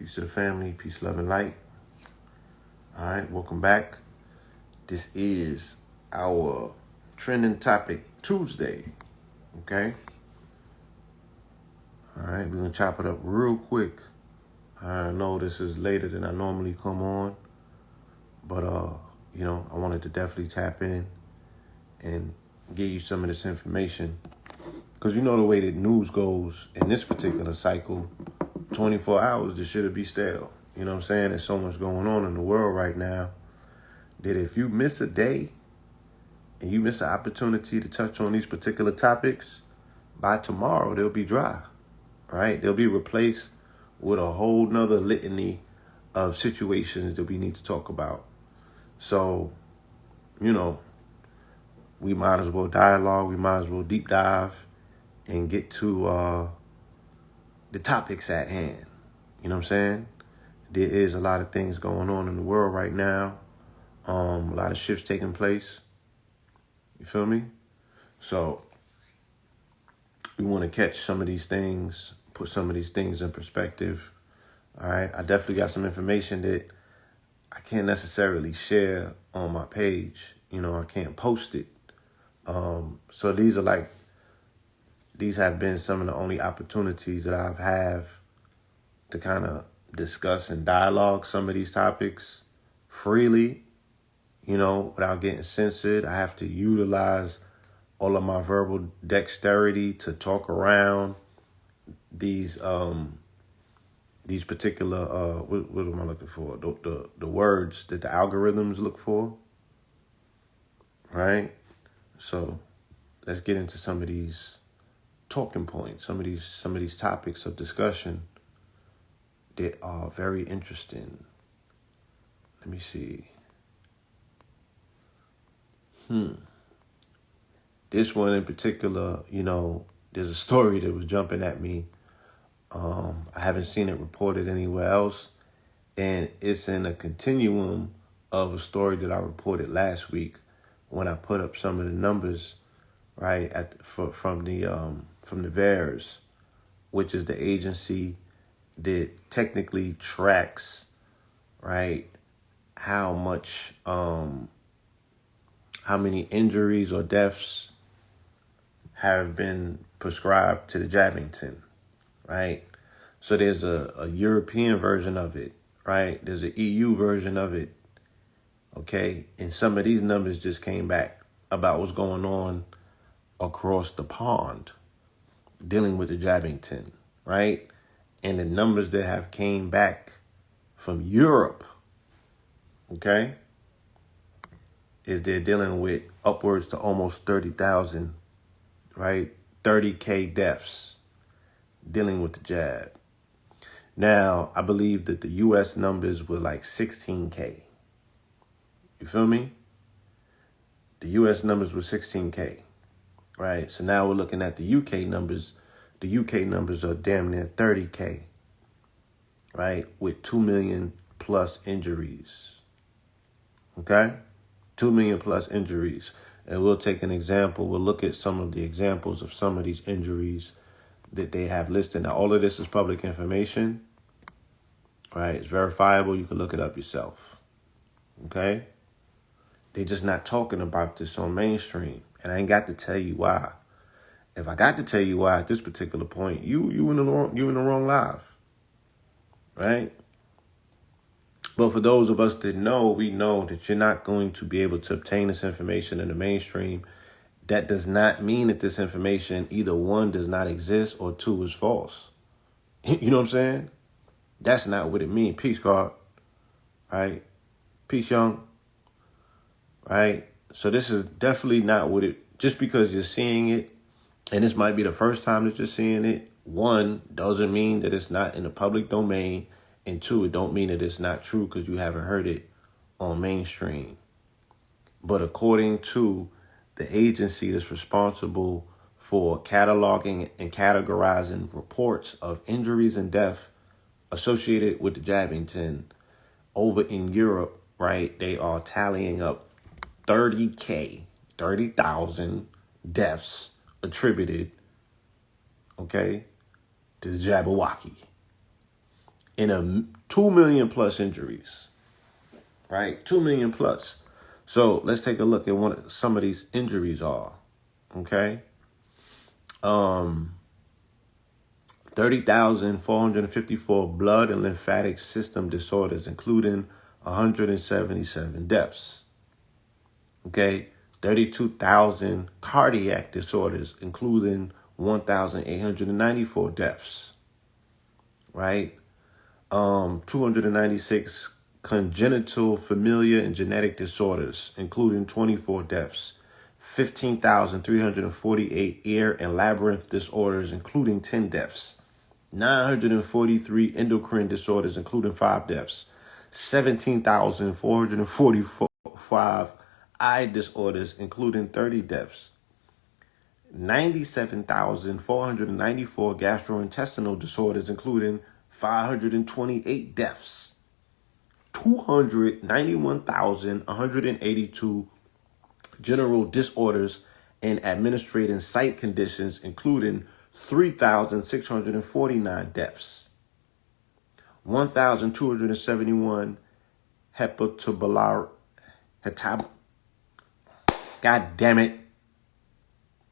Peace to the family, peace, love, and light. All right, welcome back. This is our trending topic Tuesday. Okay. All right, we're gonna chop it up real quick. I know this is later than I normally come on, but I wanted to definitely tap in and give you some of this information. Because you know the way that news goes in this particular cycle, 24 hours, this shit'll be stale. You know what I'm saying? There's so much going on in the world right now that if you miss a day and you miss an opportunity to touch on these particular topics, by tomorrow they'll be dry, right? They'll be replaced with a whole nother litany of situations that we need to talk about. So, we might as well dialogue, we might as well deep dive and get to the topics at hand. You know what I'm saying? There is a lot of things going on in the world right now. A lot of shifts taking place. You feel me? So we want to catch some of these things, put some of these things in perspective. All right. I definitely got some information that I can't necessarily share on my page. I can't post it. So these have been some of the only opportunities that I've had to kind of discuss and dialogue some of these topics freely, without getting censored. I have to utilize all of my verbal dexterity to talk around these particular what am I looking for? The words that the algorithms look for. Right? So let's get into some of these talking points, some of these topics of discussion that are very interesting. Let me see. This one in particular, there's a story that was jumping at me. I haven't seen it reported anywhere else. And it's in a continuum of a story that I reported last week when I put up some of the numbers, right, from the VAERS, which is the agency that technically tracks, right, how many injuries or deaths have been prescribed to the Jabington, right? So there's a European version of it, right? There's an EU version of it, okay? And some of these numbers just came back about what's going on across the pond dealing with the Jabington, right? And the numbers that have came back from Europe, okay, is they're dealing with upwards to almost 30,000, right? 30K deaths dealing with the jab. Now, I believe that the U.S. numbers were like 16K. You feel me? The U.S. numbers were 16K, right? So now we're looking at the U.K. numbers. The U.K. numbers are damn near 30K, right? With 2 million plus injuries, okay? 2 million plus injuries. And we'll take an example. We'll look at some of the examples of some of these injuries that they have listed. Now, all of this is public information, right? It's verifiable. You can look it up yourself, okay? They're just not talking about this on mainstream. And I ain't got to tell you why. If I got to tell you why at this particular point, you in the wrong live, right? But for those of us that know, we know that you're not going to be able to obtain this information in the mainstream. That does not mean that this information, either one, does not exist or two, is false. You know what I'm saying? That's not what it means. Peace, God. Right? Peace, Young. Right? So this is definitely not what it, just because you're seeing it, and this might be the first time that you're seeing it, one, doesn't mean that it's not in the public domain. And two, it don't mean that it's not true because you haven't heard it on mainstream. But according to the agency that's responsible for cataloging and categorizing reports of injuries and death associated with the Jabington over in Europe, right, they are tallying up 30,000 deaths attributed, okay, to the Jabberwocky. and 2 million plus injuries, right? 2 million plus. So let's take a look at what some of these injuries are. Okay. 30,454 blood and lymphatic system disorders, including 177 deaths. Okay. 32,000 cardiac disorders, including 1,894 deaths. Right. 296 congenital, familial, and genetic disorders, including 24 deaths. 15,348 ear and labyrinth disorders, including 10 deaths. 943 endocrine disorders, including 5 deaths. 17,445 eye disorders, including 30 deaths. 97,494 gastrointestinal disorders, including 528 deaths. 291,182 general disorders and administrative site conditions, including 3,649 deaths. 1,271 hepatobiliary, God damn it,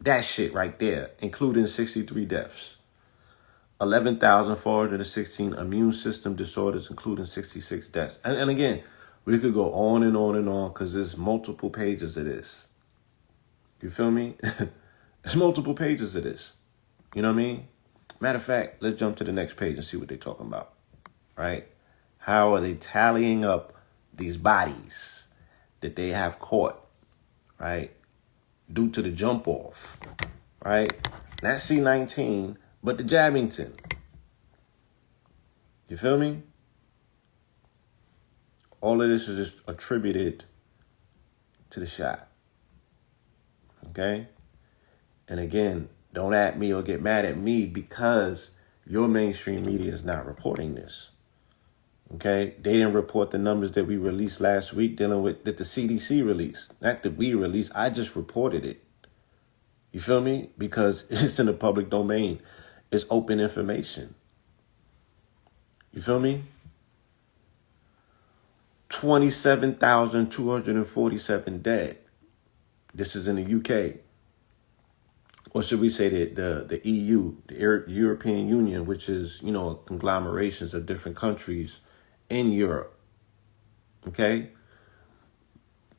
that shit right there, including 63 deaths. 11,416 immune system disorders, including 66 deaths. And again, we could go on and on and on because there's multiple pages of this. You feel me? There's multiple pages of this. You know what I mean? Matter of fact, let's jump to the next page and see what they're talking about. Right? How are they tallying up these bodies that they have caught, right, due to the jump off, right? Not C-19, but the Jabbington. You feel me? All of this is just attributed to the shot. Okay? And again, don't at me or get mad at me because your mainstream media is not reporting this. Okay? They didn't report the numbers that we released last week dealing with that the CDC released. Not that we released. I just reported it. You feel me? Because it's in the public domain. It's open information. You feel me? 27,247 dead. This is in the UK. Or should we say the EU, the European Union, which is, conglomerations of different countries in Europe. Okay?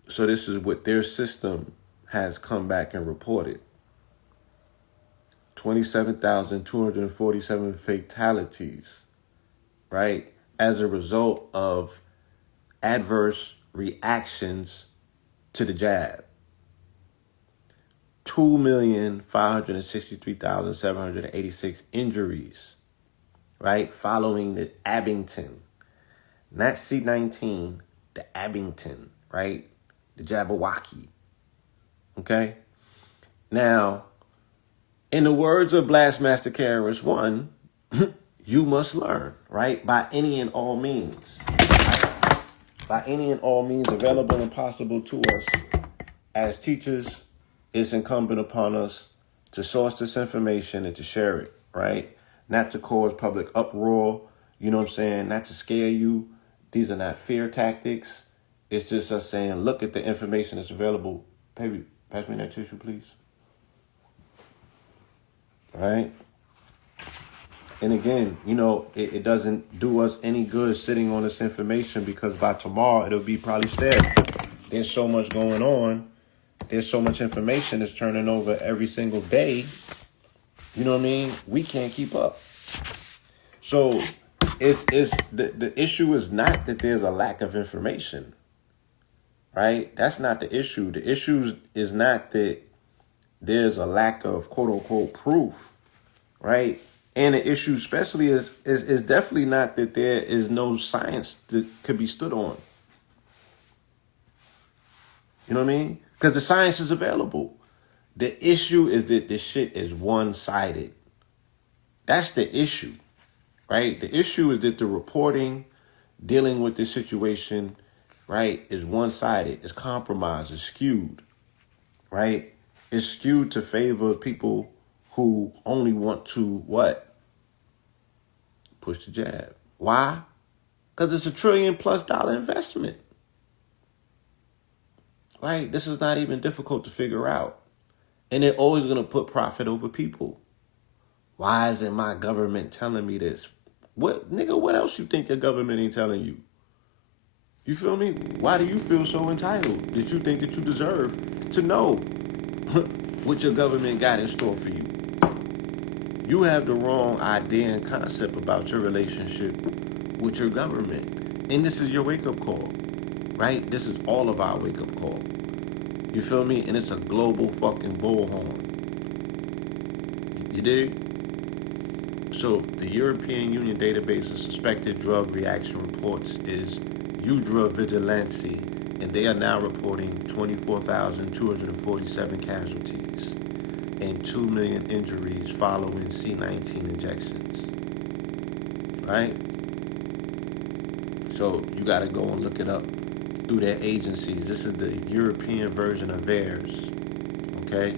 So this is what their system has come back and reported. 27,247 fatalities, right? As a result of adverse reactions to the jab. 2,563,786 injuries, right? Following the Abington, not C-19, the Abington, right? The Jabberwocky, okay? Now, in the words of Blastmaster KRS-One, you must learn, right? By any and all means. Right? By any and all means available and possible to us as teachers, it's incumbent upon us to source this information and to share it, right? Not to cause public uproar, you know what I'm saying? Not to scare you. These are not fear tactics. It's just us saying, look at the information that's available. Baby, pass me that tissue, please. All right? And again, it doesn't do us any good sitting on this information because by tomorrow it'll be probably stale. There's so much going on. There's so much information that's turning over every single day. You know what I mean? We can't keep up. So it's the issue is not that there's a lack of information. Right? That's not the issue. The issue is not that there's a lack of quote unquote proof. Right? And the issue especially is definitely not that there is no science that could be stood on. You know what I mean? Because the science is available. The issue is that this shit is one-sided. That's the issue, right? The issue is that the reporting dealing with this situation, right, is one-sided. It's compromised. It's skewed, right? It's skewed to favor people who only want to what? Push the jab. Why? Because it's $1 trillion+ investment. Right? This is not even difficult to figure out. And they're always going to put profit over people. Why isn't my government telling me this? What, nigga, what else you think your government ain't telling you? You feel me? Why do you feel so entitled that you think that you deserve to know what your government got in store for you? You have the wrong idea and concept about your relationship with your government. And this is your wake-up call, right? This is all of our wake-up call. You feel me? And it's a global fucking bullhorn. You dig? So the European Union database of suspected drug reaction reports is UDRA Vigilance, and they are now reporting 24,247 casualties and 2 million injuries following C19 injections. Right? So you got to go and look it up through their agencies. This is the European version of theirs. Okay?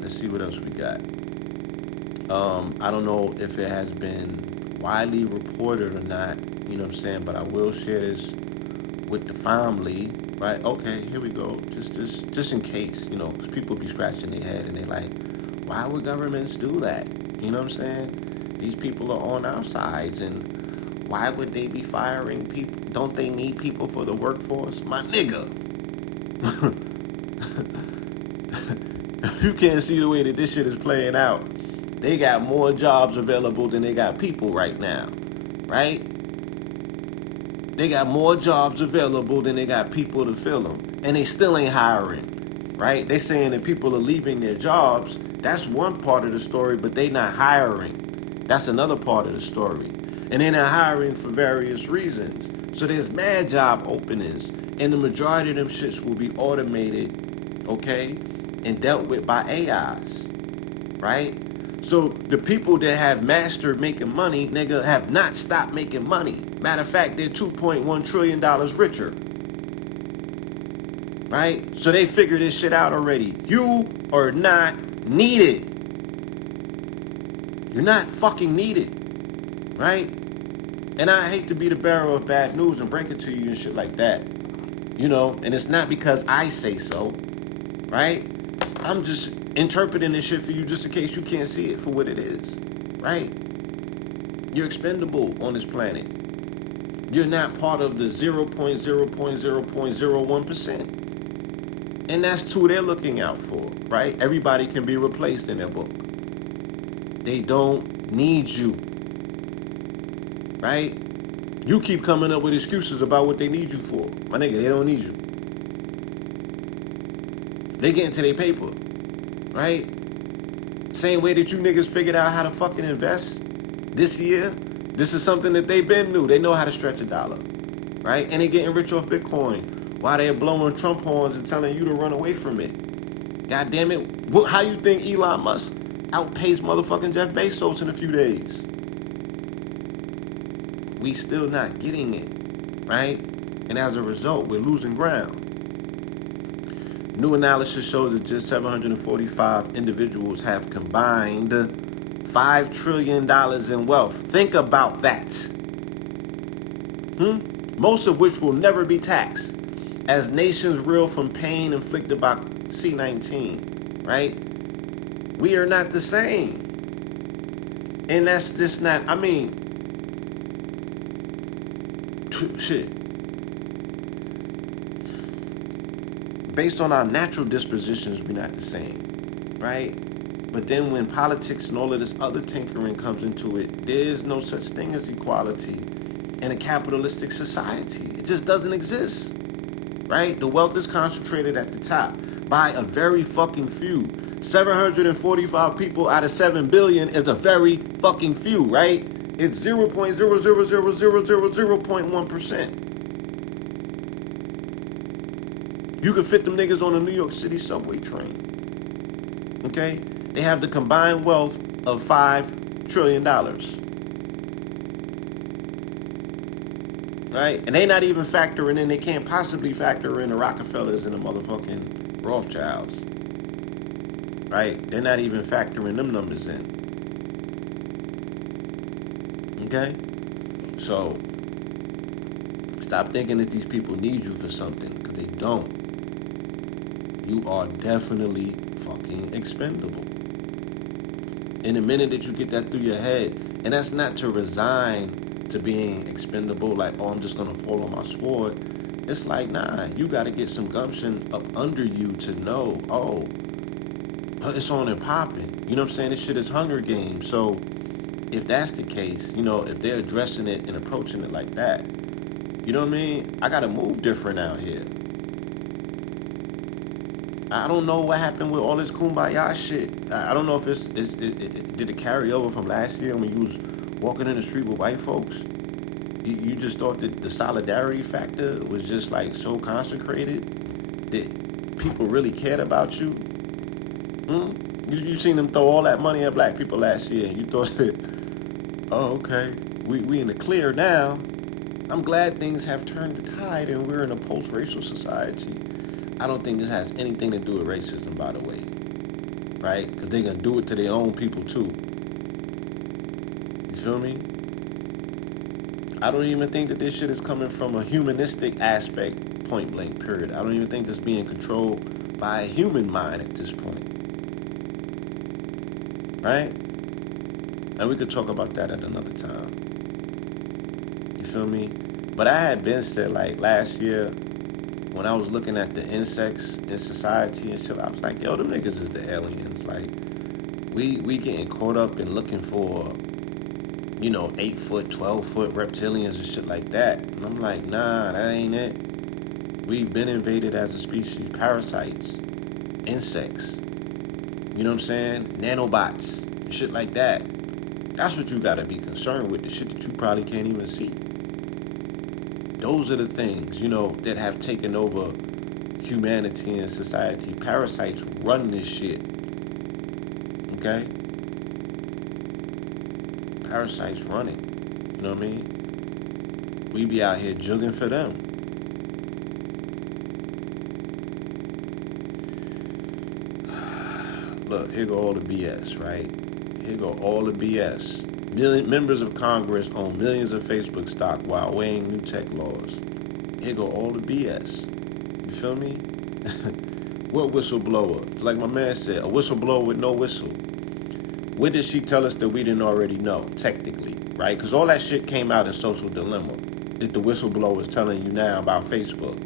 Let's see what else we got. I don't know if it has been widely reported or not, you know what I'm saying, but I will share this with the family, right? Okay, here we go. Just in case, you know, because people be scratching their head and they like, why would governments do that? You know what I'm saying? These people are on our sides, and why would they be firing people? Don't they need people for the workforce? My nigga. You can't see the way that this shit is playing out. They got more jobs available than they got people right now, right? They got more jobs available than they got people to fill them. And they still ain't hiring, right? They saying that people are leaving their jobs. That's one part of the story, but they not hiring. That's another part of the story. And they're not hiring for various reasons. So there's mad job openings. And the majority of them shits will be automated, okay? And dealt with by AIs, right? So the people that have mastered making money, nigga, have not stopped making money. Matter of fact, they're $2.1 trillion richer, right? So they figured this shit out already. You are not needed. You're not fucking needed, right? And I hate to be the bearer of bad news and break it to you and shit like that, you know? And it's not because I say so, right? I'm just interpreting this shit for you just in case you can't see it for what it is, right? You're expendable on this planet. You're not part of the 0.0.0.01%. And that's who they're looking out for, right? Everybody can be replaced in their book. They don't need you, right? You keep coming up with excuses about what they need you for. My nigga, they don't need you. They get into their paper, right? Same way that you niggas figured out how to fucking invest this year. This is something that they've been new. They know how to stretch a dollar, right? And they getting rich off Bitcoin while they're blowing Trump horns and telling you to run away from it. God damn it. How you think Elon Musk outpaced motherfucking Jeff Bezos in a few days? We still not getting it, right? And as a result, we're losing ground. New analysis shows that just 745 individuals have combined $5 trillion in wealth. Think about that. Most of which will never be taxed as nations reel from pain inflicted by C19, right? We are not the same. And that's just not, I mean, shit. Based on our natural dispositions, we're not the same, right? But then when politics and all of this other tinkering comes into it, there's no such thing as equality in a capitalistic society. It just doesn't exist, right? The wealth is concentrated at the top by a very fucking few. 745 people out of 7 billion is a very fucking few, right? It's 0.0000001%. You could fit them niggas on a New York City subway train. Okay? They have the combined wealth of $5 trillion. Right? And they not even factoring in, they can't possibly factor in the Rockefellers and the motherfucking Rothschilds. Right? They're not even factoring them numbers in. Okay? So, stop thinking that these people need you for something, because they don't. You are definitely fucking expendable. In the minute that you get that through your head, and that's not to resign to being expendable, like, oh, I'm just gonna fall on my sword. It's like, nah, you gotta get some gumption up under you to know, oh, it's on and popping. You know what I'm saying? This shit is Hunger Games. So if that's the case, if they're addressing it and approaching it like that, you know what I mean? I gotta move different out here. I don't know what happened with all this kumbaya shit. I don't know if did it carry over from last year when you was walking in the street with white folks. You just thought that the solidarity factor was just like so consecrated that people really cared about you. You seen them throw all that money at black people last year, and you thought that, oh, okay, we in the clear now. I'm glad things have turned the tide and we're in a post-racial society. I don't think this has anything to do with racism, by the way, right? Because they're going to do it to their own people, too. You feel me? I don't even think that this shit is coming from a humanistic aspect, point blank, period. I don't even think it's being controlled by a human mind at this point. Right? And we could talk about that at another time. You feel me? But I had been said, like, last year, when I was looking at the insects in society and shit, I was like, yo, them niggas is the aliens. Like, we getting caught up in looking for, 8-foot, 12-foot reptilians and shit like that. And I'm like, nah, that ain't it. We've been invaded as a species. Parasites, insects, you know what I'm saying? Nanobots, and shit like that. That's what you gotta be concerned with, the shit that you probably can't even see. Those are the things, that have taken over humanity and society. Parasites run this shit. Okay? Parasites running. You know what I mean? We be out here jugging for them. Look, here go all the BS, right? Here go all the BS. Members of Congress own millions of Facebook stock while weighing new tech laws. Here go all the BS. You feel me? What whistleblower? Like my man said, a whistleblower with no whistle. What did she tell us that we didn't already know, technically, right? Because all that shit came out in Social Dilemma that the whistleblower is telling you now about Facebook.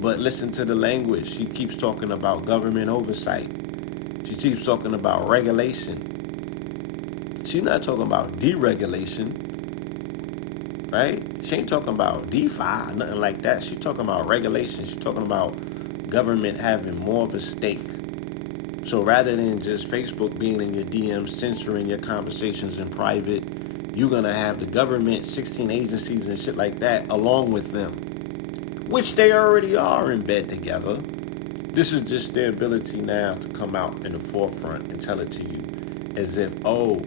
But listen to the language. She keeps talking about government oversight. She keeps talking about regulation. She's not talking about deregulation, right? She ain't talking about DeFi, nothing like that. She's talking about regulation. She's talking about government having more of a stake. So rather than just Facebook being in your DMs, censoring your conversations in private, you're going to have the government, 16 agencies and shit like that along with them, which they already are in bed together. This is just their ability now to come out in the forefront and tell it to you as if, oh,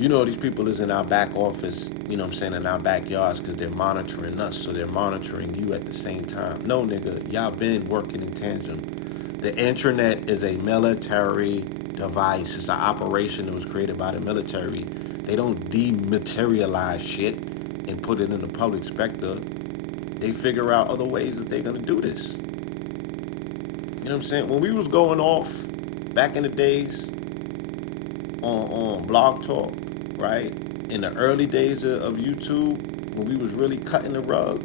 these people is in our back office, in our backyards because they're monitoring us, so they're monitoring you at the same time. No, nigga, y'all been working in tandem. The internet is a military device. It's an operation that was created by the military. They don't dematerialize shit and put it in the public specter. They figure out other ways that they're going to do this. You know what I'm saying? When we was going off back in the days on Blog Talk, right? In the early days of YouTube, when we was really cutting the rug,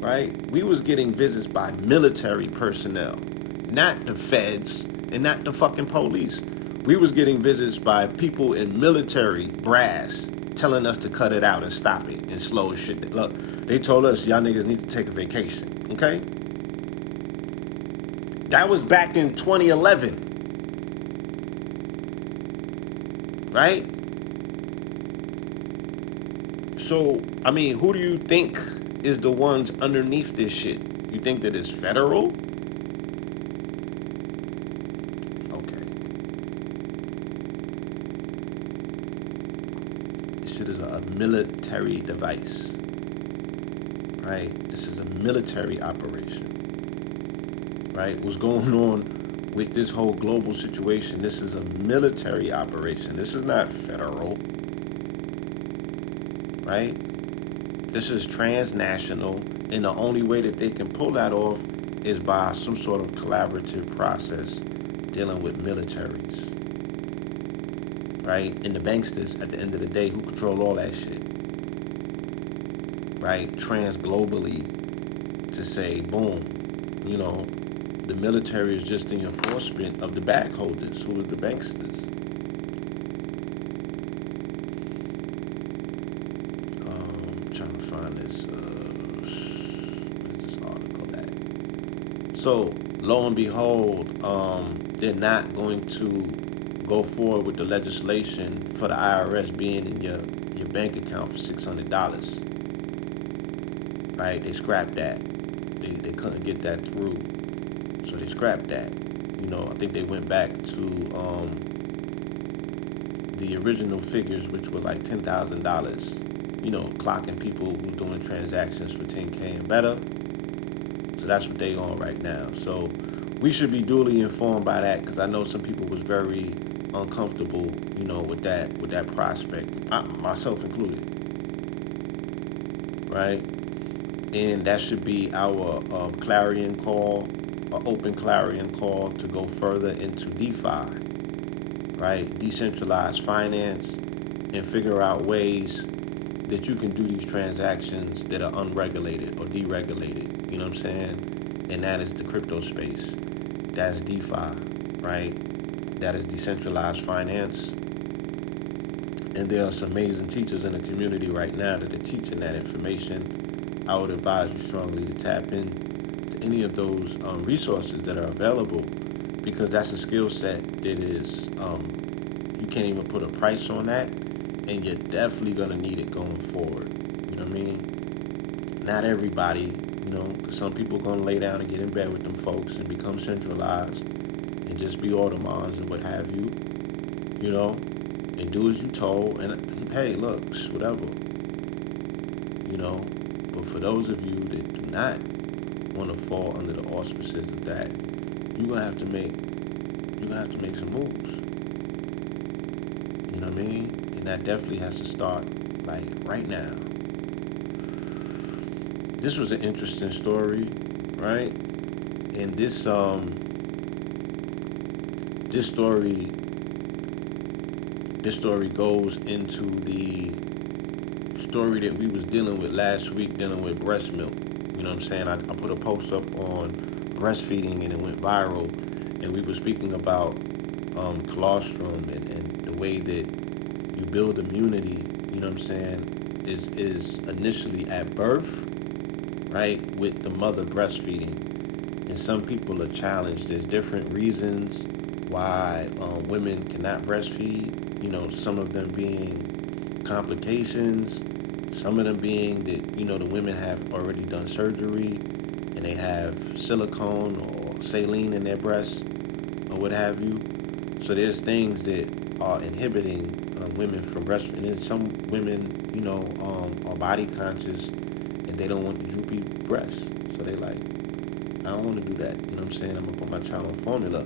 right? We was getting visits by military personnel, not the feds and not the fucking police. We was getting visits by people in military brass telling us to cut it out and stop it and slow shit. Look, they told us y'all niggas need to take a vacation, okay? That was back in 2011, right? So, I mean, who do you think is the ones underneath this shit? You think that it's federal? Okay. This shit is a military device, right? This is a military operation, right? What's going on with this whole global situation? This is a military operation. This is not federal. right? This is transnational, and the only way that they can pull that off is by some sort of collaborative process dealing with militaries, right? And the banksters, at the end of the day, who control all that shit, right? Globally to say, boom, you know, the military is just the enforcement of the bag holders, who is the banksters. Trying to find this, where's this article at? So, lo and behold, they're not going to go forward with the legislation for the IRS being in your bank account for $600. Right? They scrapped that. They couldn't get that through. So they scrapped that. You know, I think they went back to the original figures, which were like $10,000. You know, clocking people who's doing transactions for $10K and better. So that's what they on right now. So we should be duly informed by that, because I know some people was very uncomfortable, you know, with that prospect, myself included, right? And that should be our clarion call, open clarion call to go further into DeFi, right? Decentralized finance, and figure out ways that you can do these transactions that are unregulated or deregulated, you know what I'm saying? And that is the crypto space. That's DeFi, right? That is decentralized finance. And there are some amazing teachers in the community right now that are teaching that information. I would advise you strongly to tap in to any of those resources that are available, because that's a skill set that is, you can't even put a price on that, and you're definitely going to need it going forward. You know what I mean? Not everybody, you know, 'cause some people going to lay down and get in bed with them folks and become centralized and just be Audemars and what have you, you know, and do as you told. And hey, look, whatever, you know. But for those of you that do not want to fall under the auspices of that, you're gonna have to make some moves. You know what I mean? And that definitely has to start like right now. This was an interesting story, right? And this story goes into the story that we was dealing with last week, dealing with breast milk. You know what I'm saying? I put a post up on breastfeeding and it went viral, and we were speaking about colostrum and the way that you build immunity, you know what I'm saying, is initially at birth, right, with the mother breastfeeding. And some people are challenged. There's different reasons why women cannot breastfeed, you know, some of them being complications, some of them being that, you know, the women have already done surgery and they have silicone or saline in their breasts or what have you. So there's things that are inhibiting women from breastfeeding. And then some women, you know, are body conscious and they don't want the droopy breasts. So they like, I don't want to do that. You know what I'm saying? I'm going to put my child on formula.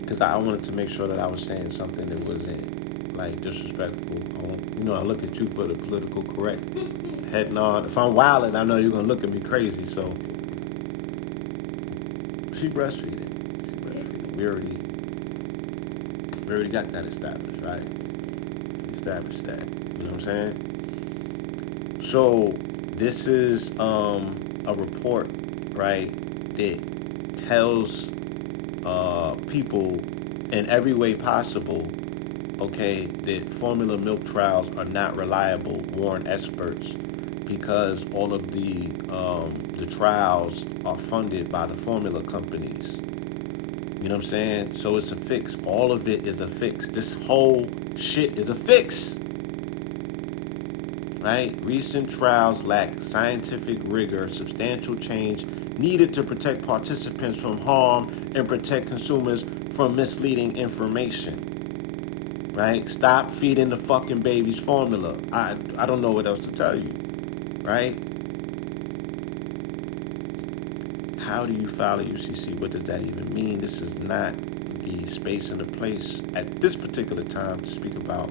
Because I wanted to make sure that I was saying something that wasn't like disrespectful. I look at you for the political correct head nod. If I'm wilding, I know you're gonna look at me crazy. So she breastfeeding. We already got that established, right? We established that. You know what I'm saying? So this is a report, right, that tells people in every way possible, okay, that formula milk trials are not reliable, warn experts, because all of the trials are funded by the formula companies. You know what I'm saying? So it's a fix. All of it is a fix. This whole shit is a fix. Right? Recent trials lack scientific rigor, substantial change needed to protect participants from harm and protect consumers from misleading information. Right? Stop feeding the fucking babies formula. I don't know what else to tell you. Right? How do you file a UCC? What does that even mean? This is not the space and the place at this particular time to speak about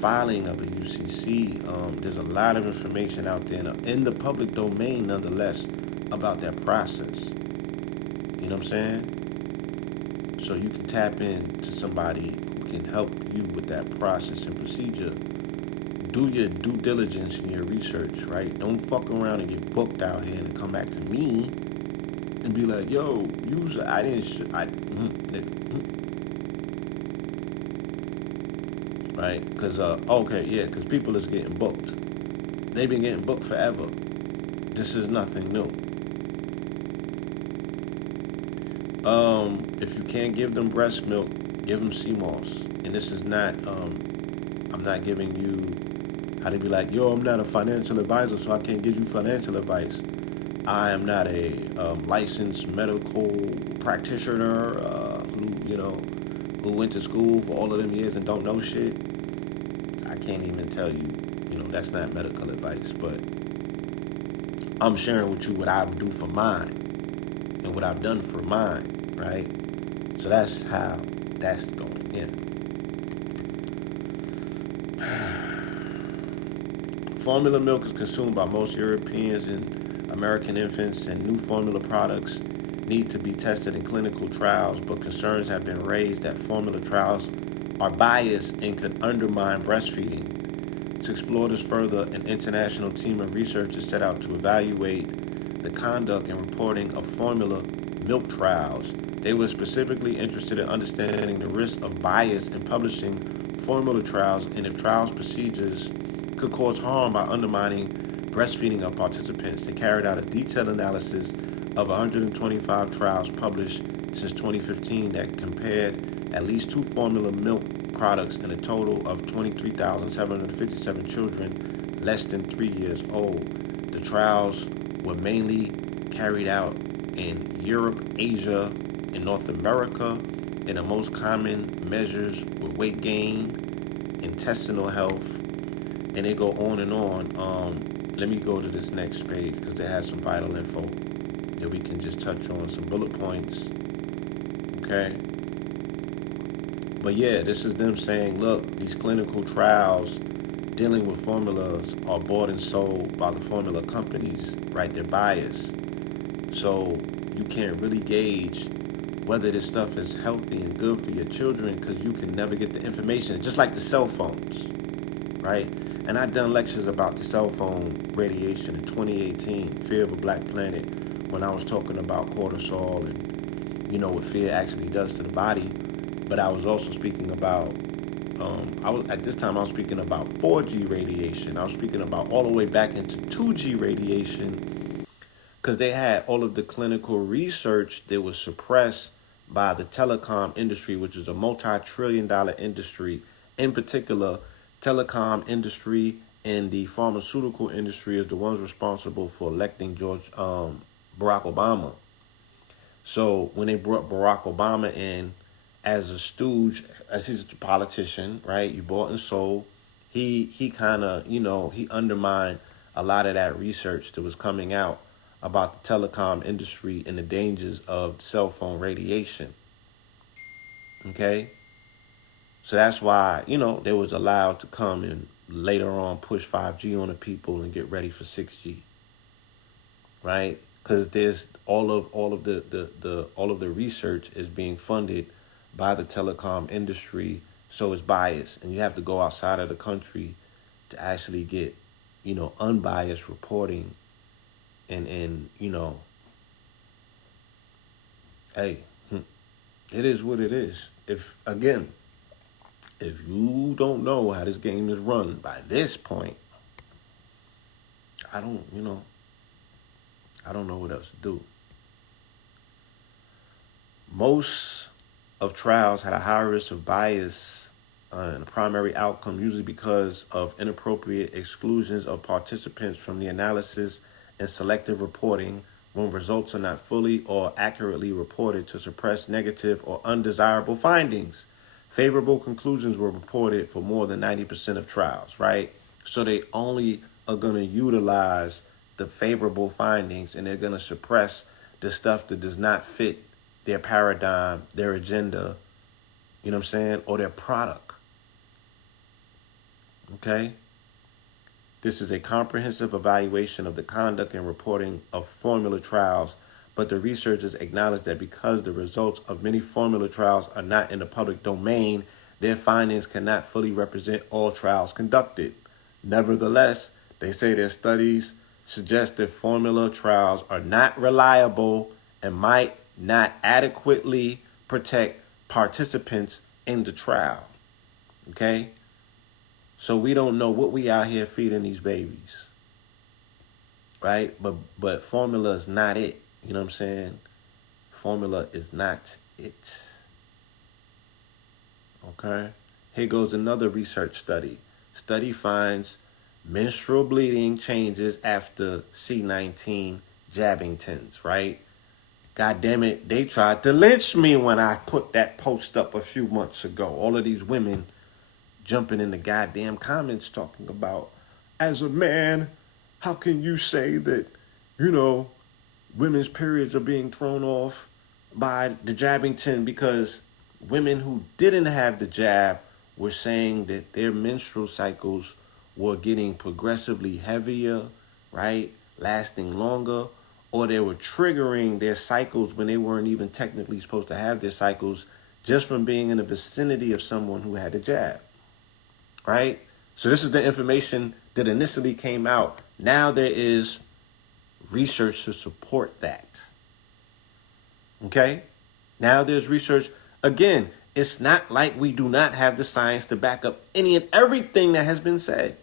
filing of a UCC. There's a lot of information out there in the public domain, nonetheless, about that process. You know what I'm saying? So you can tap into somebody who can help you with that process and procedure. Do your due diligence and your research, right? Don't fuck around and get booked out here and come back to me and be like, yo, I didn't, right? Because, because people is getting booked. They've been getting booked forever. This is nothing new. If you can't give them breast milk, give them CMOS. And this is not, I'm not giving you how to be like, yo, I'm not a financial advisor, so I can't give you financial advice. I am not a licensed medical practitioner who went to school for all of them years and don't know shit. I can't even tell you, that's not medical advice, but I'm sharing with you what I do for mine and what I've done for mine, right? So that's how that's going in. Formula milk is consumed by most Europeans and American infants, and new formula products need to be tested in clinical trials, but concerns have been raised that formula trials are biased and could undermine breastfeeding. To explore this further, an international team of researchers set out to evaluate the conduct and reporting of formula milk trials. They were specifically interested in understanding the risk of bias in publishing formula trials and if trials procedures could cause harm by undermining breastfeeding of participants. They carried out a detailed analysis of 125 trials published since 2015 that compared at least 2 formula milk products in a total of 23,757 children less than 3 years old. The trials were mainly carried out in Europe, Asia, and North America, and the most common measures were weight gain, intestinal health, and they go on and on. Let me go to this next page because they have some vital info that we can just touch on, some bullet points. Okay? But yeah, this is them saying, look, these clinical trials dealing with formulas are bought and sold by the formula companies, right? They're biased. So you can't really gauge whether this stuff is healthy and good for your children because you can never get the information, just like the cell phones, right? And I've done lectures about the cell phone radiation in 2018, Fear of a Black Planet, when I was talking about cortisol and, what fear actually does to the body. But I was also speaking about, at this time I was speaking about 4G radiation. I was speaking about all the way back into 2G radiation because they had all of the clinical research that was suppressed by the telecom industry, which is a multi-trillion-dollar industry. In particular, telecom industry and the pharmaceutical industry is the ones responsible for electing Barack Obama. So when they brought Barack Obama in as a stooge, as he's a politician, right? You bought and sold. He kind of, he undermined a lot of that research that was coming out about the telecom industry and the dangers of cell phone radiation. Okay? So that's why, they was allowed to come and later on push 5G on the people and get ready for 6G. Right? Because there's all of the research is being funded by the telecom industry, so it's biased, and you have to go outside of the country to actually get, unbiased reporting, and hey, it is what it is. If you don't know how this game is run by this point, I don't know what else to do. Most of trials had a high risk of bias in the primary outcome, usually because of inappropriate exclusions of participants from the analysis and selective reporting when results are not fully or accurately reported to suppress negative or undesirable findings. Favorable conclusions were reported for more than 90% of trials, right? So they only are going to utilize the favorable findings, and they're going to suppress the stuff that does not fit their paradigm, their agenda, or their product. Okay? This is a comprehensive evaluation of the conduct and reporting of formula trials, but the researchers acknowledge that because the results of many formula trials are not in the public domain, their findings cannot fully represent all trials conducted. Nevertheless, they say their studies suggest that formula trials are not reliable and might not adequately protect participants in the trial. Okay? So we don't know what we out here feeding these babies, right? But formula is not it. You know what I'm saying? Formula is not it. Okay? Here goes another research study. Study finds menstrual bleeding changes after C19 Jabbingtons, right? God damn it, they tried to lynch me when I put that post up a few months ago. All of these women jumping in the goddamn comments talking about, as a man, how can you say that, women's periods are being thrown off by the Jabbington, because women who didn't have the jab were saying that their menstrual cycles were getting progressively heavier, right? Lasting longer, or they were triggering their cycles when they weren't even technically supposed to have their cycles, just from being in the vicinity of someone who had a jab, right? So this is the information that initially came out. Now there is research to support that. Okay? Now there's research. Again, it's not like we do not have the science to back up any and everything that has been said,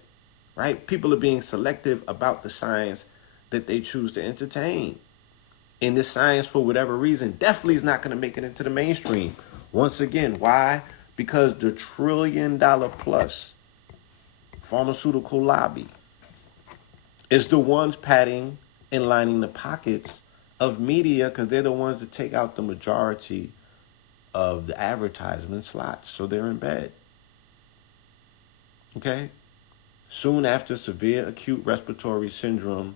right? People are being selective about the science that they choose to entertain. And this science, for whatever reason, definitely is not going to make it into the mainstream. Once again, why? Because the $1 trillion plus pharmaceutical lobby is the ones padding and lining the pockets of media, because they're the ones that take out the majority of the advertisement slots. So they're in bed. Okay? Soon after severe acute respiratory syndrome,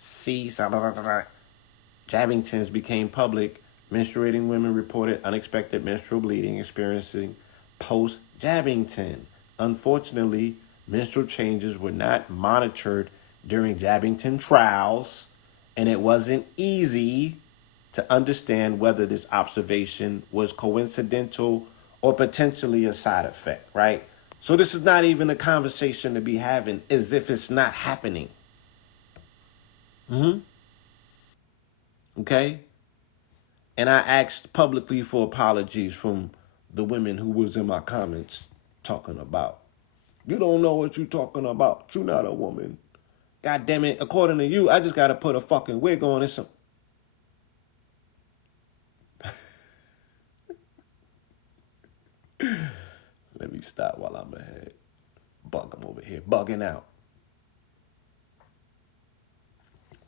Jabbingtons became public, menstruating women reported unexpected menstrual bleeding experiencing post-Jabbington. Unfortunately, menstrual changes were not monitored during Jabbington trials, and it wasn't easy to understand whether this observation was coincidental or potentially a side effect, right? So this is not even a conversation to be having as if it's not happening. Okay? And I asked publicly for apologies from the women who was in my comments talking about, you don't know what you're talking about. You're not a woman. God damn it. According to you, I just got to put a fucking wig on and some. Let me stop while I'm ahead. I'm over here bugging out.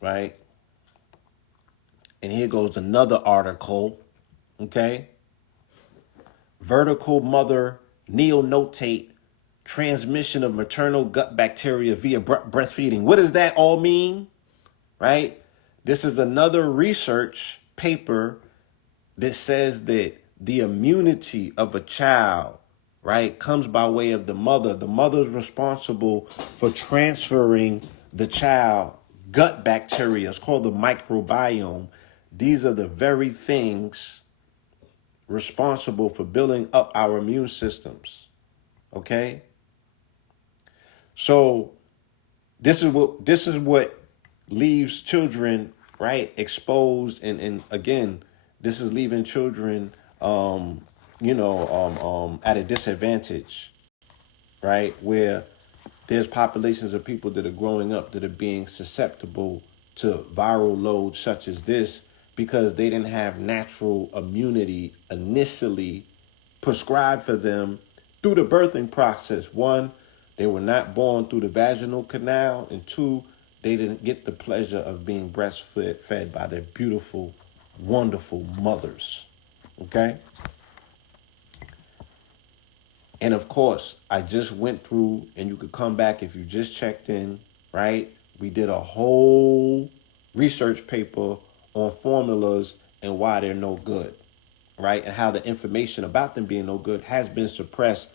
Right? And here goes another article. Okay? Vertical mother neonatate transmission of maternal gut bacteria via breastfeeding. What does that all mean? Right? This is another research paper that says that the immunity of a child, right, comes by way of the mother. The mother's responsible for transferring the child gut bacteria. It's called the microbiome. These are the very things responsible for building up our immune systems. Okay? So this is what leaves children, right, exposed, and again, this is leaving children at a disadvantage, right? Where there's populations of people that are growing up that are being susceptible to viral loads such as this, because they didn't have natural immunity initially prescribed for them through the birthing process. One, they were not born through the vaginal canal, and two, they didn't get the pleasure of being breastfed by their beautiful, wonderful mothers. Okay? And of course, I just went through, and you could come back if you just checked in, right? We did a whole research paper on formulas and why they're no good, right? And how the information about them being no good has been suppressed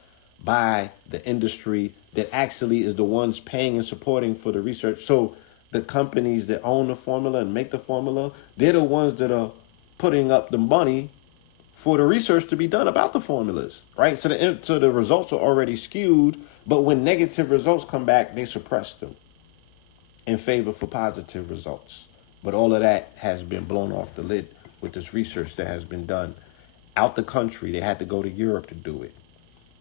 by the industry that actually is the ones paying and supporting for the research. So the companies that own the formula and make the formula, they're the ones that are putting up the money for the research to be done about the formulas, right? So the results are already skewed, but when negative results come back, they suppress them in favor for positive results. But all of that has been blown off the lid with this research that has been done out the country. They had to go to Europe to do it.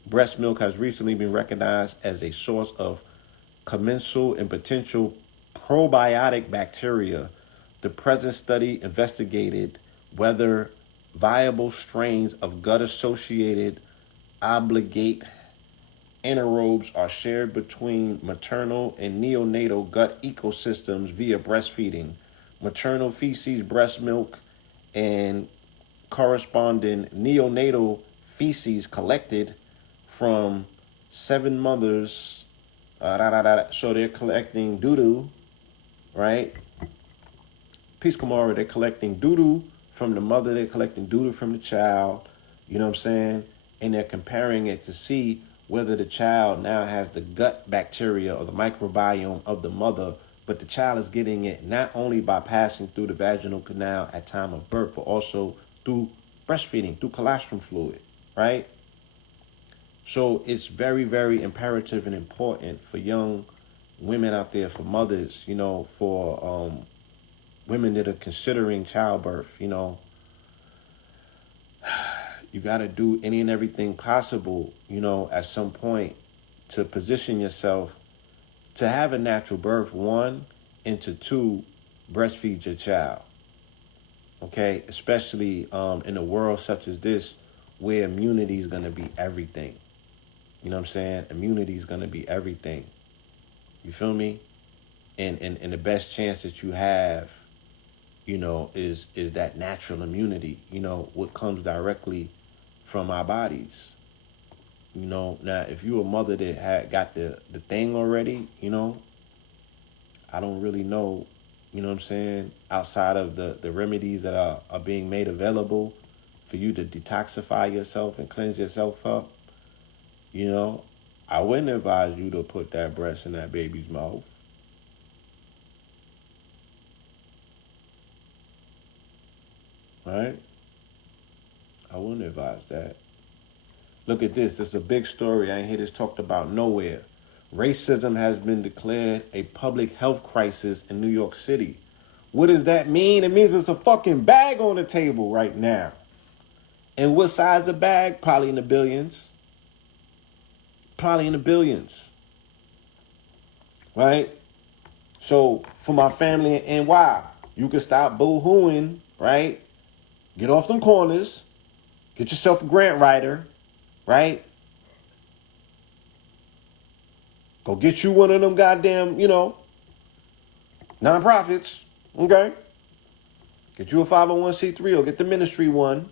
Breast milk has recently been recognized as a source of commensal and potential probiotic bacteria. The present study investigated whether viable strains of gut-associated obligate anaerobes are shared between maternal and neonatal gut ecosystems via breastfeeding. Maternal feces, breast milk, and corresponding neonatal feces collected from 7 mothers. So they're collecting doo-doo, right? Peace Kamara, they're collecting doo-doo from the mother, they're collecting doo-doo from the child, you know what I'm saying? And they're comparing it to see whether the child now has the gut bacteria or the microbiome of the mother, but the child is getting it not only by passing through the vaginal canal at time of birth, but also through breastfeeding, through colostrum fluid, right? So it's very, very imperative and important for young women out there, for mothers, you know, for women that are considering childbirth, you know, you got to do any and everything possible, you know, at some point to position yourself to have a natural birth, one, and to two, breastfeed your child. Okay, especially in a world such as this where immunity is going to be everything. You know what I'm saying? Immunity is going to be everything. You feel me? And the best chance that you have, you know, is that natural immunity, you know, what comes directly from our bodies. You know, now if you're a mother that had got the thing already, you know, I don't really know, you know what I'm saying, outside of the remedies that are being made available for you to detoxify yourself and cleanse yourself up, you know, I wouldn't advise you to put that breast in that baby's mouth. Right? I wouldn't advise that. Look at this. It's a big story. I ain't hear this talked about nowhere. Racism has been declared a public health crisis in New York City. What does that mean? It means there's a fucking bag on the table right now. And what size of bag? Probably in the billions. Probably in the billions. Right? So for my family in NY, you can stop boo-hooing, right? Get off them corners. Get yourself a grant writer, right? Go get you one of them goddamn, you know, nonprofits, okay? Get you a 501c3 or get the ministry one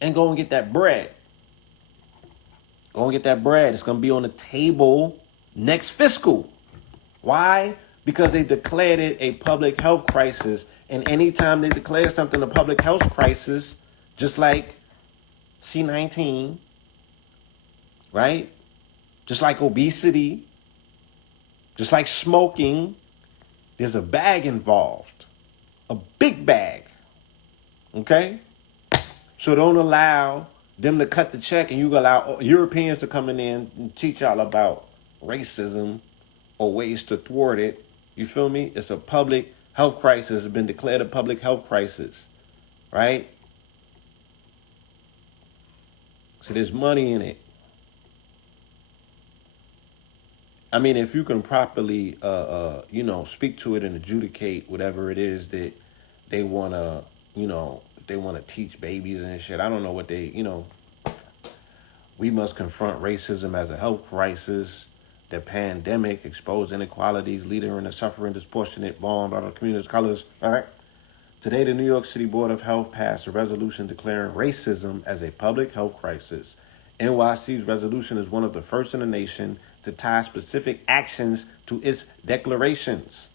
and go and get that bread. Go and get that bread. It's going to be on the table next fiscal. Why? Because they declared it a public health crisis. And anytime they declare something a public health crisis, just like C-19, right? Just like obesity, just like smoking, there's a bag involved. A big bag. Okay? So don't allow them to cut the check and you allow Europeans to come in and teach y'all about racism or ways to thwart it. You feel me? It's a public health crisis. It's been declared a public health crisis. Right? So there's money in it. I mean, if you can properly, you know, speak to it and adjudicate whatever it is that they want to, you know, they want to teach babies and shit. I don't know what they, you know. We must confront racism as a health crisis. The pandemic exposed inequalities, leading in a suffering disproportionate bomb by the community's colors. All right. Today, the New York City Board of Health passed a resolution declaring racism as a public health crisis. NYC's resolution is one of the first in the nation to tie specific actions to its declarations.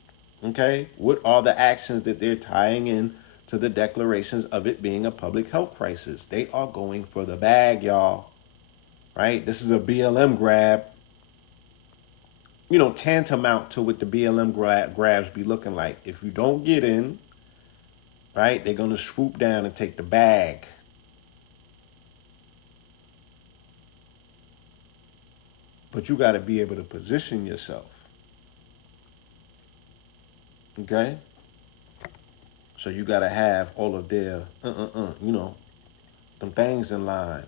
Okay? What are the actions that they're tying in to the declarations of it being a public health crisis? They are going for the bag, y'all. right? This is a BLM grab, tantamount to what the BLM grabs be looking like. If you don't get in, right, they're going to swoop down and take the bag. But you got to be able to position yourself. Okay? So you got to have all of their, them things in line.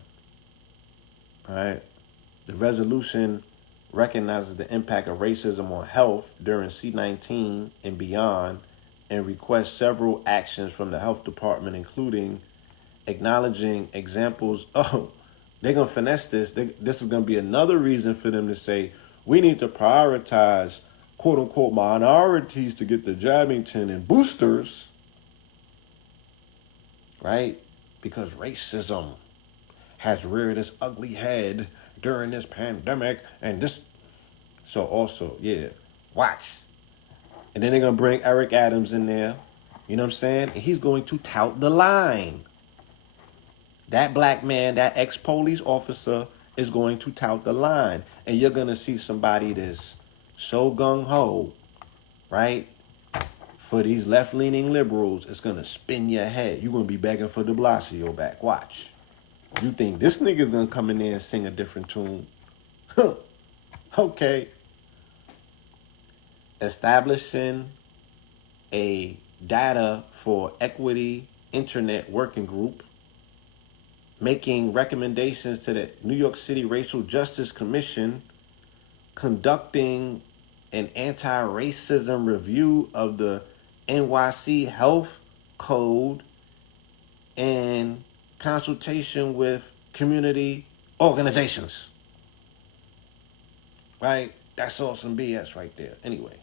All right? The resolution recognizes the impact of racism on health during C-19 and beyond and requests several actions from the health department, including acknowledging examples. Oh, they're going to finesse this. This is going to be another reason for them to say, we need to prioritize, quote unquote, minorities to get the Jabbington and boosters, right? Because racism has reared its ugly head during this pandemic and this. So also, yeah, watch. And then they're going to bring Eric Adams in there. You know what I'm saying? And he's going to tout the line. That black man, that ex-police officer is going to tout the line. And you're going to see somebody that's so gung-ho, right? For these left-leaning liberals, it's going to spin your head. You're going to be begging for de Blasio back. Watch. You think this nigga's going to come in there and sing a different tune? Okay. Establishing a data for equity internet working group, making recommendations to the New York City Racial Justice Commission, conducting an anti-racism review of the NYC Health Code, and consultation with community organizations. Right? That's all some BS right there. Anyway.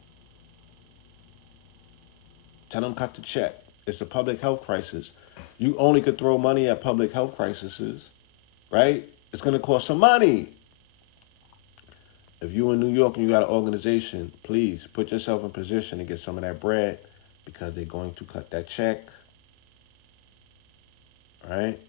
Tell them cut the check. It's a public health crisis. You only could throw money at public health crises, right? It's going to cost some money. If you're in New York and you got an organization, please put yourself in position to get some of that bread because they're going to cut that check. All right?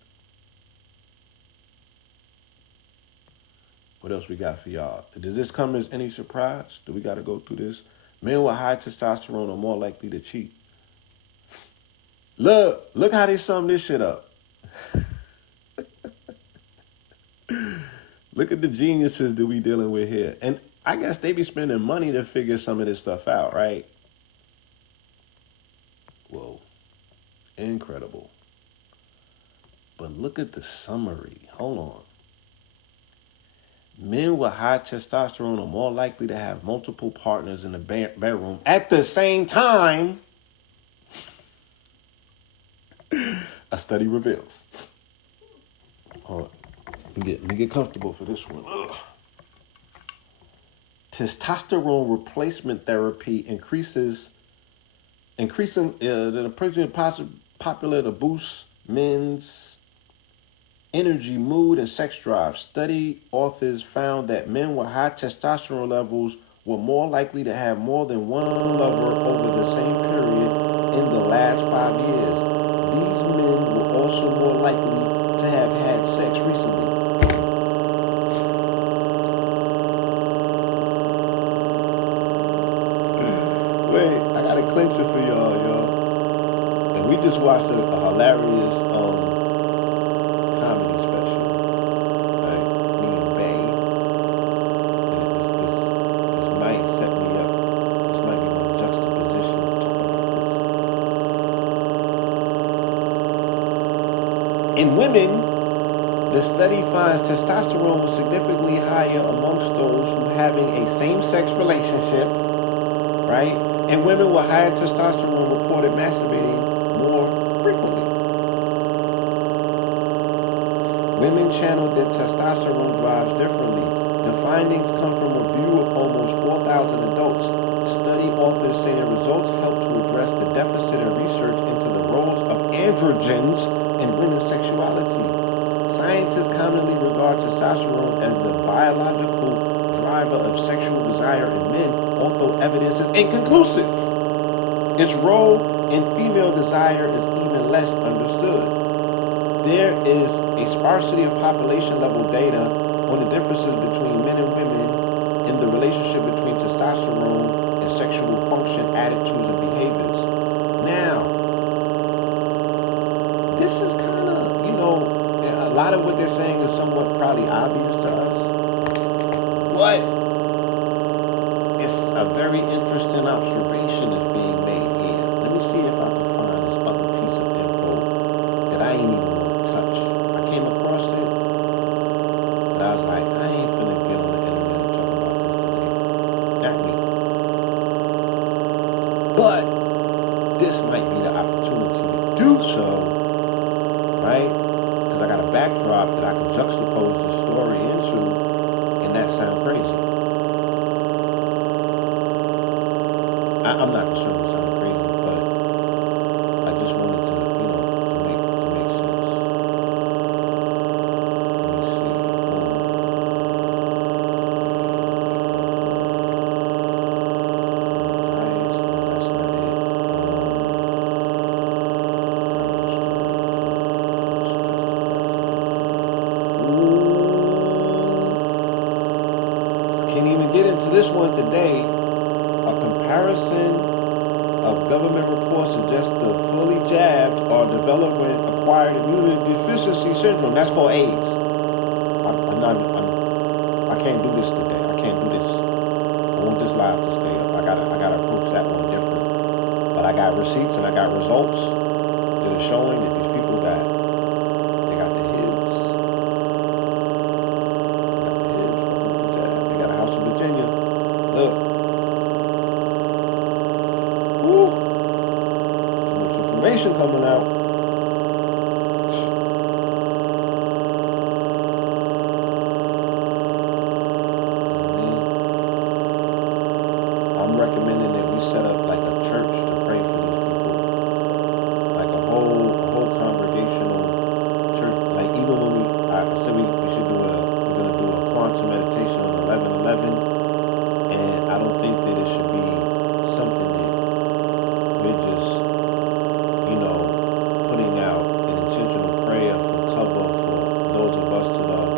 What else we got for y'all? Does this come as any surprise? Do we got to go through this? Men with high testosterone are more likely to cheat. Look how they sum this shit up. Look at the geniuses that we dealing with here. And I guess they be spending money to figure some of this stuff out, right? Whoa. Incredible. But look at the summary. Hold on. Men with high testosterone are more likely to have multiple partners in the bedroom at the same time. A study reveals. Hold on. Let me get comfortable for this one. Ugh. Testosterone replacement therapy increasing the popular to boost men's energy, mood, and sex drive. Study authors found that men with high testosterone levels were more likely to have more than one lover over the same period in the last 5 years. These men were also more likely to have had sex recently. Wait, I got a clincher for y'all. And we just watched a hilarious comedy special, right? Me and Bay. And this might set me up. This might be my juxtaposition to talk about this. In women, the study finds testosterone was significantly higher amongst those who having a same-sex relationship, right? And women with higher testosterone reported masturbating more frequently. Women channeled their testosterone drives differently. The findings come from a review of almost 4,000 adults. Study authors say the results help to address the deficit in research into the roles of androgens in women's sexuality. Scientists commonly regard testosterone as the biological driver of sexual desire in men, although evidence is inconclusive. Its role in female desire is even less understood. There is a sparsity of population level data on the differences between men and women in the relationship between testosterone and sexual function, attitudes, and behaviors. Now, this is kind of, a lot of what they're saying is somewhat probably obvious to us, but it's a very interesting observation is being made here. Let me see if I can find this other piece of info that I ain't even want to touch. I came across it, but I was like, I ain't finna get on the internet and talk about this today. Not me. But this might be the opportunity to do so, right? Because I got a backdrop that I can juxtapose the story into, and that sounds crazy. I'm not concerned with sounding crazy, but I just wanted to, to make sense. Let me see. That's not it. Can't even get into this one today. A comparison of government reports suggests the fully jabbed are developing acquired immunity deficiency syndrome. That's called AIDS. I can't do this today. I can't do this. I want this live to stay up. I gotta approach that one different. But I got receipts and I got results that are showing that these people got the HIVs. They got a house in Virginia. Look. Woo. Too much information coming out. I'm recommending that we set up like a church to pray for these people, like a whole congregational church. Like even when I said we should we're gonna do a quantum meditation on 11/11, and I don't think that it should be something that we're just putting out an intentional prayer for cover for those of us that are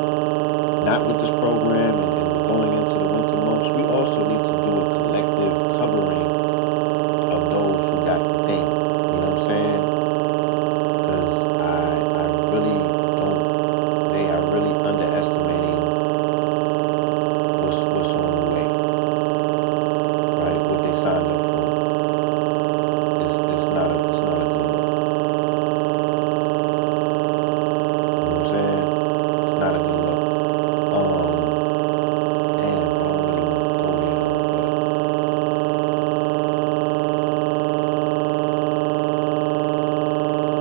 not with this program and going into the winter months. We also need to do a collective covering of those who got the thing. You know what I'm saying? Because I really don't. They are really underestimating what's on the way. Right? What they signed up for. It's not a good look. You know what I'm saying? It's not a good look. Damn, I don't really want to go there,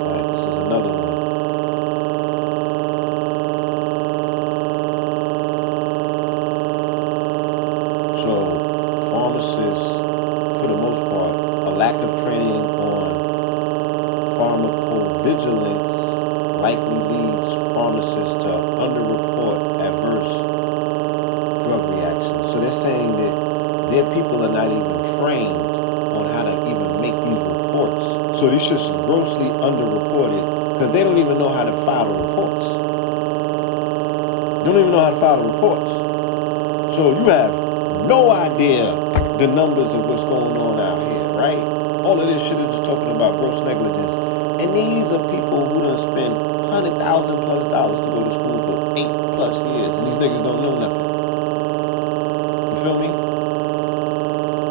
but this is another one. So, pharmacists, for the most part, a lack of training on pharmacovigilance likely leads pharmacists to underreport adverse drug reactions. So they're saying that their people are not even trained on how to even make these reports. So these shit's grossly underreported because they don't even know how to file the reports. They don't even know how to file the reports. So you have no idea the numbers of what's going on out here, right? All of this shit is just talking about gross negligence. And these are people who done spent $100,000+ to go to school for 8+ years, and these niggas don't know nothing. You feel me?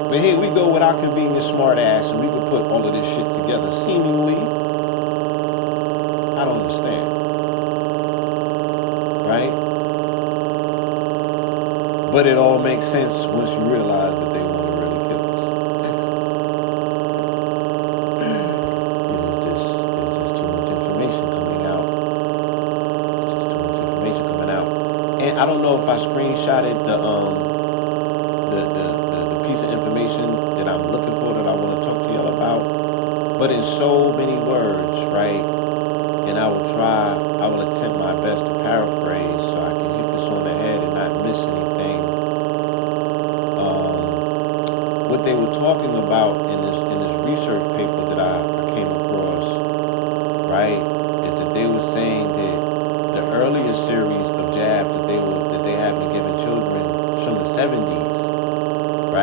But here we go with our convenient smart ass, and we could put all of this shit together seemingly. I don't understand. Right? But it all makes sense once you realize that they want to really kill us. There's just too much information coming out. There's just too much information coming out. And I don't know if I screenshotted the piece of information that I'm looking for that I want to talk to y'all about. But in so many words, right? And I will attempt my best to paraphrase so I can hit this on the head and not miss anything. What they were talking about in this research paper that I came across, right, is that they were saying that the earlier series of jabs that they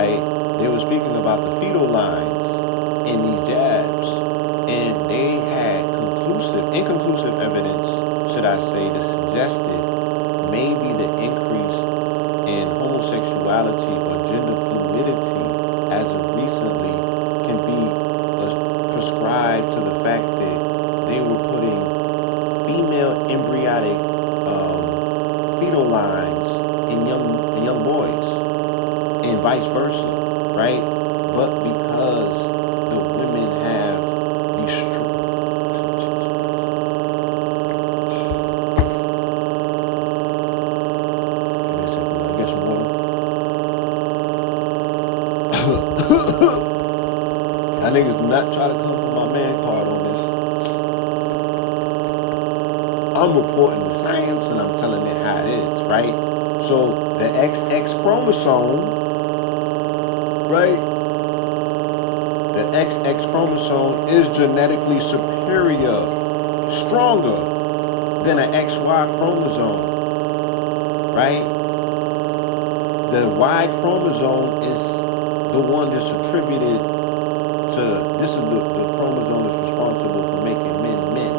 right? They were speaking about the fetal lines in these jabs, and they had inconclusive evidence, should I say, that suggested maybe the increase in homosexuality or gender fluidity as of recently can be prescribed to the fact that they were putting female embryonic fetal lines in young boys and vice versa, right? But because the women have these get some water. Y'all niggas do not try to come for my man card on this. I'm reporting the science and I'm telling it how it is, right? So the XX chromosome, right? The XX chromosome is genetically superior, stronger than an XY chromosome, right? The Y chromosome is the one that's attributed to, this is the chromosome that's responsible for making men men.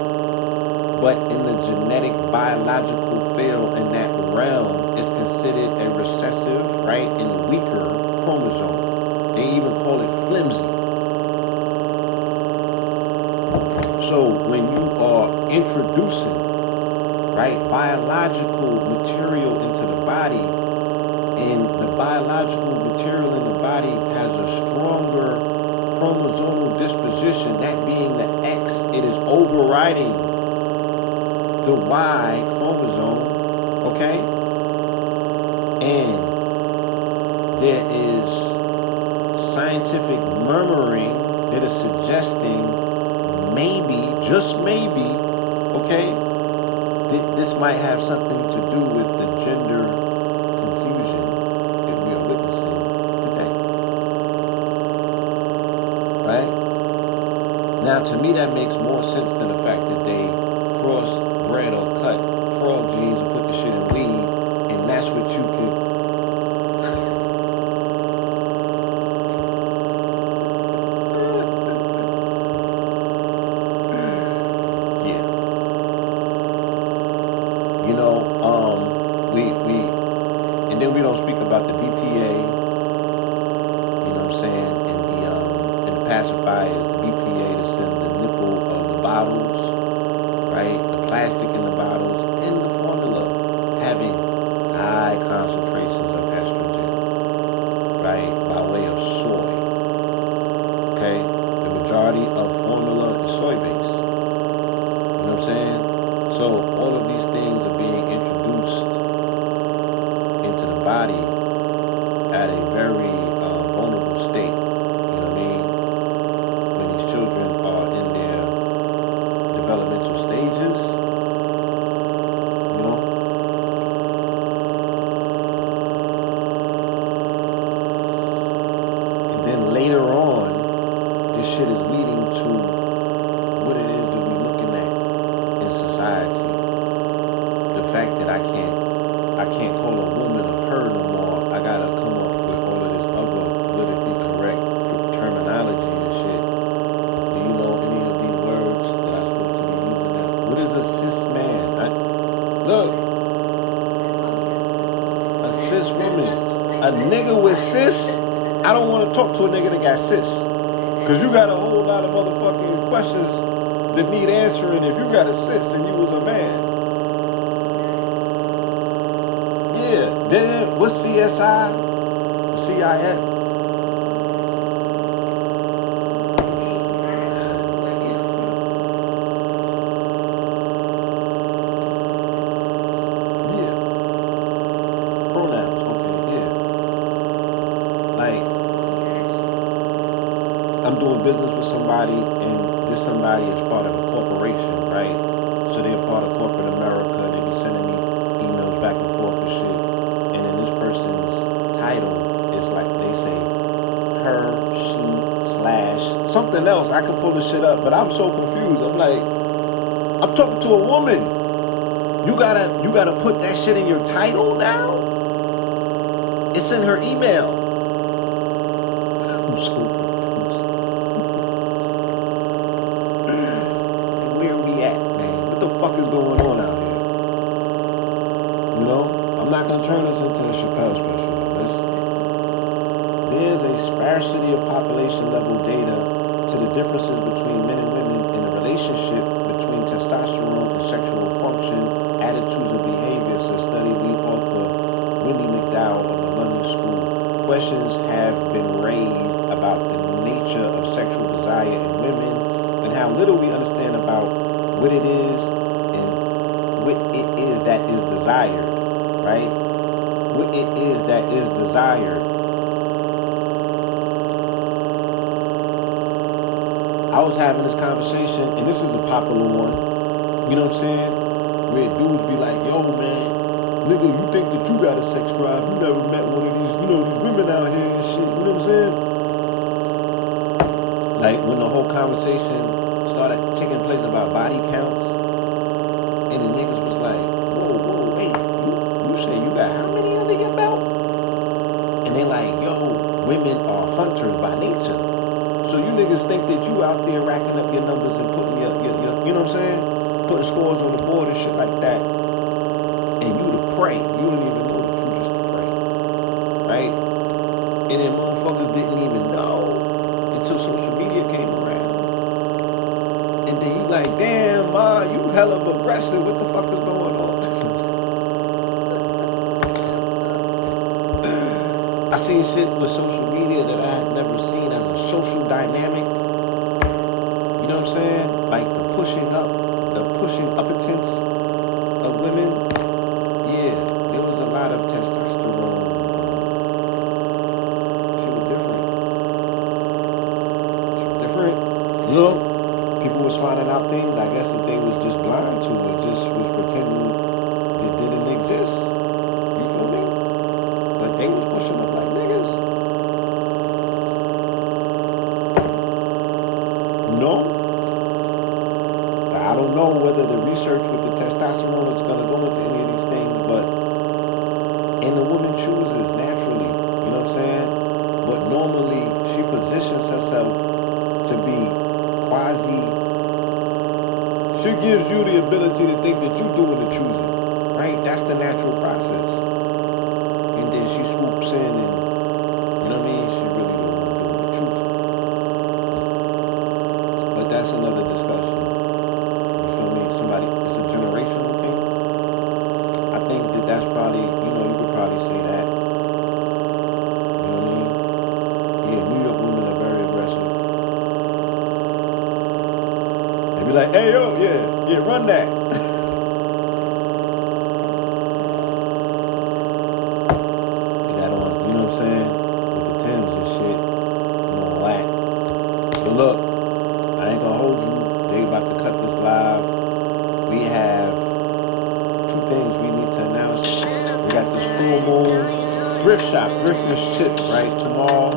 But in the genetic biological field in that realm, it's considered a recessive, right, and a weaker chromosome. They even call it flimsy. So when you are introducing, right, biological material into the body, and the biological material in the body has a stronger chromosomal disposition, that being the X, it is overriding the Y chromosome, okay? And there is scientific murmuring that is suggesting maybe, just maybe, okay, this might have something to do with the gender confusion that we are witnessing today, right? Now, to me, that makes more sense than the fact that they cross-bred or cut frog genes and put the shit in weed, and that's what you can. Yeah. You know, and then we don't speak about the BPA, you know what I'm saying, and the pacifiers, the BPA that's in the nipple of the bottles, right? The plastic in the bottles, and the formula having high concentrations of estrogen, right? By way of soy, okay? The majority of formula is soy-based, you know what I'm saying? So all of these things are being introduced into the body at a very vulnerable state. You know what I mean? When these children are in their developmental stages, you know? And then later on, this shit is leading to what it is that we're looking at in society. The fact that I can't call a woman a her no more. I gotta come up with all of this other politically correct terminology and shit. Do you know any of these words that I'm supposed to be using now? What is a cis man? Look, a cis woman. A nigga with cis? I don't want to talk to a nigga that got cis. Because you got a whole lot of motherfucking questions that need answering if you got a cis and you was a man. Yeah, then what's CSI? CIS? Yeah, pronouns. Okay, yeah. Like, I'm doing business with somebody, and this somebody is part of a corporation, right? So they're part of corporate America. They be sending me emails back and forth and shit. And then this person's title is like, they say, her, she, slash, something else. I could pull this shit up, but I'm so confused. I'm like, I'm talking to a woman. You gotta put that shit in your title now? It's in her email. so confused. Like, where we at, man? What the fuck is going on out here? You know? I'm not gonna turn this into a Chappelle special. There's a sparsity of population level data to the differences between men and women in the relationship between testosterone and sexual function, attitudes and behaviors. A study lead author Wendy McDowell of the London School. Questions have been raised about the nature of sexual desire in women and how little we understand about what it is and what it is that is desired, right? What it is that is desired. I was having this conversation, and this is a popular one, you know what I'm saying? Where dudes be like, yo, man, nigga, you think that you got a sex drive? You never met one of these, these women out here and shit, you know what I'm saying? Like, when the whole conversation started taking place about body counts, and the niggas was like, whoa, wait, you say you got how many under your belt? And they like, yo, women are hunters by nature. So you niggas think that you out there racking up your numbers and putting your you know what I'm saying? Putting scores on the board and shit like that. And you the prey. You don't even know that you just the prey. Right? And then motherfuckers didn't even know until social media came around. And then you like, damn, ma, you hella aggressive. What the fuck is going on? I seen shit with social media that I had never seen as a social dynamic. You know what I'm saying? Like the pushing uppitance of women. Yeah, there was a lot of testosterone. She was different. She was different. You know? People was finding out things, I guess, that they was just blind to or just was pretending it didn't exist. You feel me? But they was pushing up like niggas. No, I don't know whether the research with the testosterone is going to go into any of these things, but and the woman chooses naturally, you know what I'm saying? But normally she positions herself to be quasi. She gives you the ability to think that you're doing the choosing, right? That's the natural process. And then she swoops in and, you know what I mean? She really the one doing the choosing. But that's another discussion. You feel me? Somebody, it's a generational thing. I think that that's probably, you could probably say that. You know what I mean? Yeah, New York women are very aggressive. They be like, hey, yo, yeah, run that. They got on, you know what I'm saying? With the Timbs and shit. And all that. But look, I ain't gonna hold you. They about to cut this live. We have two things we need to announce. We got this full moon thrift shop, thrift and ship, right? Tomorrow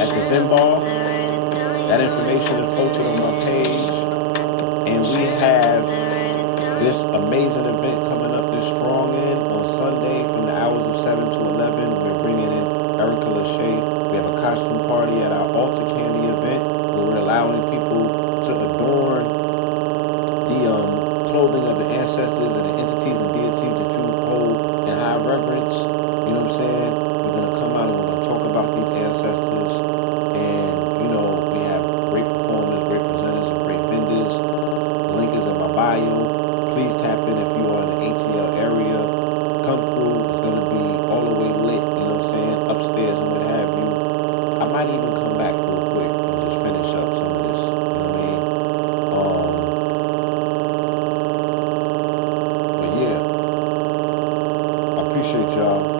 at the Zen Bar. That information is posted on my page. And we have this amazing event coming up this Strong In on Sunday from the hours of 7 to 11. We're bringing in Erica Lachey. We have a costume party at our Altar Candy event where we're allowing people to adorn the clothing of the ancestors and the entities and deities that you hold in high reverence. You know what I'm saying? We're going to come out and we're going to talk about these ancestors. And, we have great performers, great presenters, and great vendors. The link is in my bio. Please tap in if you are in the ATL area. Come through. It's going to be all the way lit, you know what I'm saying? Upstairs and what have you. I might even come back real quick and just finish up some of this. You know what I mean? But yeah, I appreciate y'all.